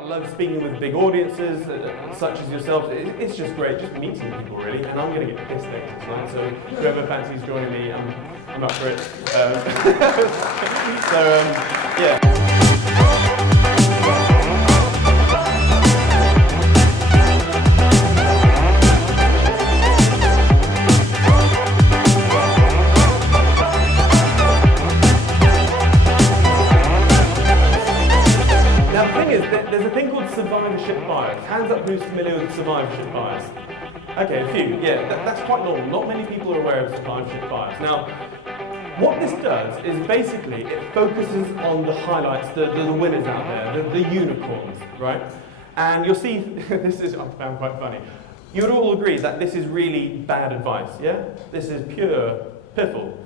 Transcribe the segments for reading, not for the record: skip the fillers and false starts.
I love speaking with big audiences, such as yourselves. It's just great, just meeting people really, and I'm going to get pissed later tonight, so whoever fancies joining me, I'm up for it. Yeah. There's a thing called survivorship bias. Hands up who's familiar with survivorship bias. Okay, a few. Yeah, that's quite normal. Not many people are aware of survivorship bias. Now, what this does is basically it focuses on the highlights, the winners out there, the unicorns, right? And you'll see, this is, I found quite funny. You would all agree that this is really bad advice, yeah? This is pure piffle.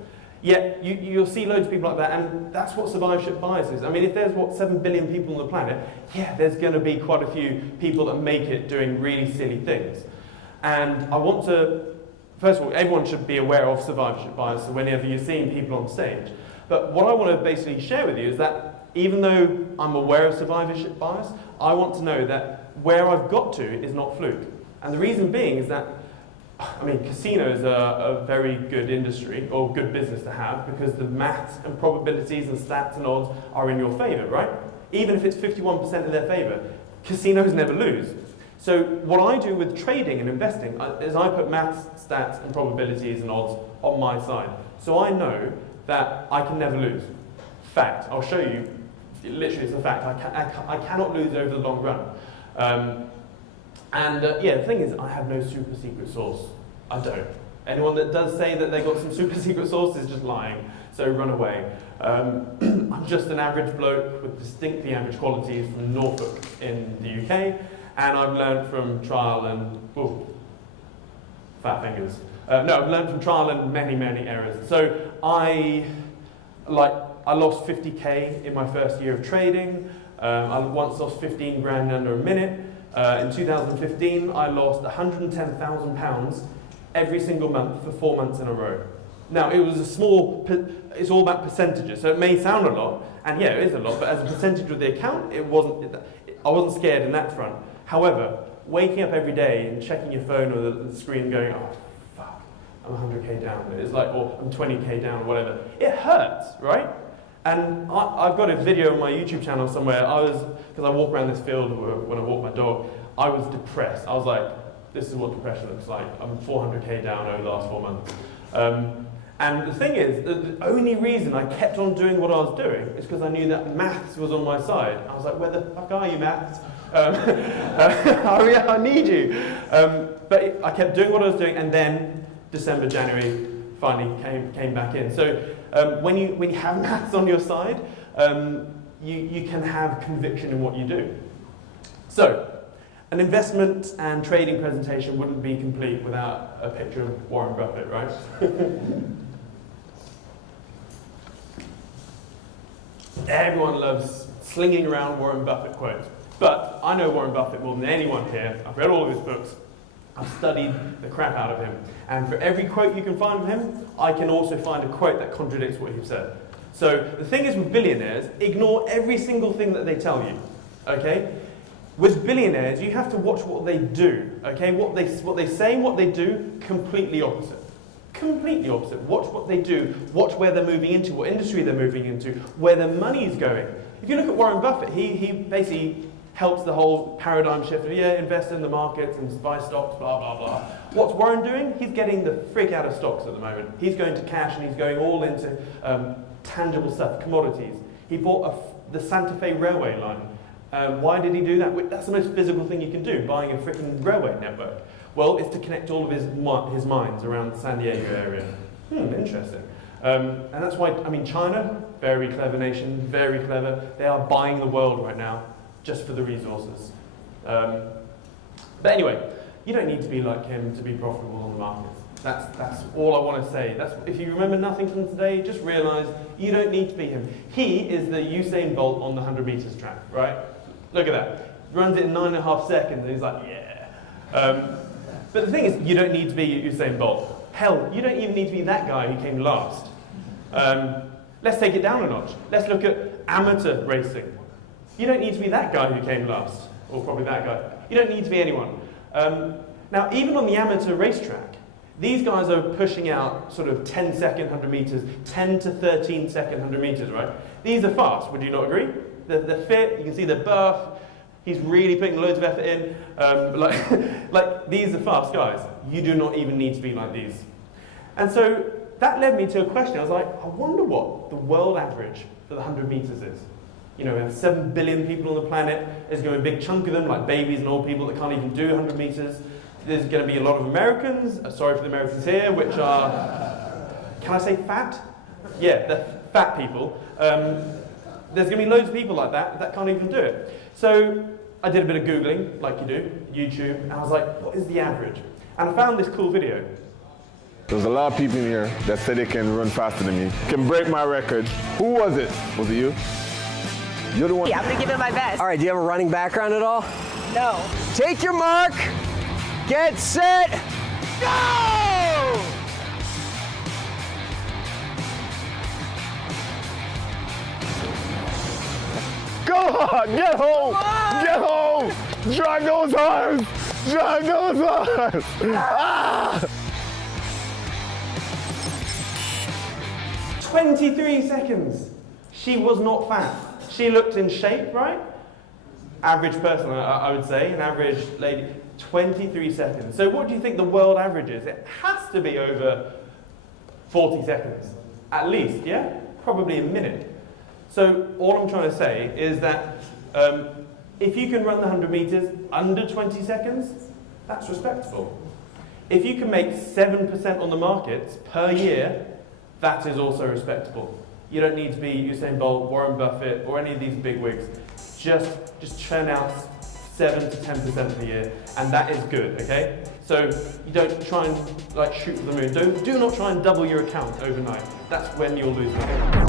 Yet, you'll see loads of people like that, and that's what survivorship bias is. I mean, if there's, 7 billion people on the planet, yeah, there's going to be quite a few people that make it doing really silly things. And I want to, first of all, everyone should be aware of survivorship bias whenever you're seeing people on stage. But what I want to basically share with you is that even though I'm aware of survivorship bias, I want to know that where I've got to is not fluke. And the reason being is that I mean, casinos are a very good industry, or good business to have, because the maths and probabilities and stats and odds are in your favour, right? Even if it's 51% in their favour, casinos never lose. So what I do with trading and investing is I put maths, stats and probabilities and odds on my side. So I know that I can never lose. Fact, I'll show you, literally it's a fact, I cannot lose over the long run. Yeah, the thing is, I have no super secret sauce. I don't. Anyone that does say that they got some super secret sauce is just lying, so run away. I'm just an average bloke with distinctly average qualities from Norfolk in the UK, and I've learned from trial and, fat fingers. I've learned from trial and many, many errors. So I lost 50k in my first year of trading. I once lost 15 grand under a minute. In 2015, I lost £110,000 every single month for 4 months in a row. Now, it was it's all about percentages, so it may sound a lot, and yeah, it is a lot, but as a percentage of the account, I wasn't scared in that front. However, waking up every day and checking your phone or the screen going, oh, fuck, I'm 100k down, it's like, or I'm 20k down or whatever, it hurts, right? And I've got a video on my YouTube channel somewhere. Because I walk around this field when I walk my dog, I was depressed. I was like, this is what depression looks like. I'm 400k down over the last 4 months. And the thing is, the only reason I kept on doing what I was doing is because I knew that maths was on my side. I was like, where the fuck are you, maths? I need you. But I kept doing what I was doing, and then December, January finally came back in. So when you have maths on your side, you can have conviction in what you do. So, an investment and trading presentation wouldn't be complete without a picture of Warren Buffett, right? Everyone loves slinging around Warren Buffett quotes. But I know Warren Buffett more than anyone here. I've read all of his books. I've studied the crap out of him. And for every quote you can find of him, I can also find a quote that contradicts what he said. So the thing is with billionaires, ignore every single thing that they tell you, okay? With billionaires, you have to watch what they do, okay? What they say and what they do, completely opposite. Completely opposite. Watch what they do, watch where they're moving into, what industry they're moving into, where their money is going. If you look at Warren Buffett, he basically helps the whole paradigm shift of, invest in the markets and buy stocks, blah, blah, blah. What's Warren doing? He's getting the frick out of stocks at the moment. He's going to cash and he's going all into tangible stuff, commodities. He bought the Santa Fe railway line. Why did he do that? That's the most physical thing you can do, buying a freaking railway network. Well, it's to connect all of his mines around the San Diego area. Interesting. And that's why, China, very clever nation, very clever. They are buying the world right now, just for the resources. But anyway, you don't need to be like him to be profitable on the markets. That's all I want to say. If you remember nothing from today, just realize you don't need to be him. He is the Usain Bolt on the 100 meters track, right? Look at that. Runs it in 9.5 seconds, and he's like, yeah. But the thing is, you don't need to be Usain Bolt. Hell, you don't even need to be that guy who came last. Let's take it down a notch. Let's look at amateur racing. You don't need to be that guy who came last, or probably that guy. You don't need to be anyone. Now, even on the amateur racetrack, these guys are pushing out sort of 10-second 100 meters, 10 to 13-second 100 meters, right? These are fast, would you not agree? They're fit, you can see they're buff, he's really putting loads of effort in. Like, these are fast guys. You do not even need to be like these. And so that led me to a question. I was like, I wonder what the world average for the 100 meters is. You know, we have 7 billion people on the planet. There's going to be a big chunk of them, like babies and old people that can't even do 100 meters. There's going to be a lot of Americans, sorry for the Americans here, which are, can I say fat? Yeah, they're fat people. There's going to be loads of people like that can't even do it. So I did a bit of Googling, like you do, YouTube, and I was like, what is the average? And I found this cool video. There's a lot of people in here that say they can run faster than me, can break my record. Who was it? Was it you? You're the one. Yeah, I'm gonna give it my best. All right, do you have a running background at all? No. Take your mark, get set, go! Go on, get home, get home. Drag those arms, drag those arms. Ah! 23 seconds. She was not fat. She looked in shape, right? Average person, I would say, an average lady. 23 seconds. So what do you think the world average is? It has to be over 40 seconds. At least, yeah? Probably a minute. So all I'm trying to say is that if you can run the 100 meters under 20 seconds, that's respectable. If you can make 7% on the markets per year, that is also respectable. You don't need to be Usain Bolt, Warren Buffett, or any of these big wigs. Just churn out 7 to 10% per year, and that is good, okay? So you don't try and like shoot for the moon. Do not try and double your account overnight. That's when you'll lose money.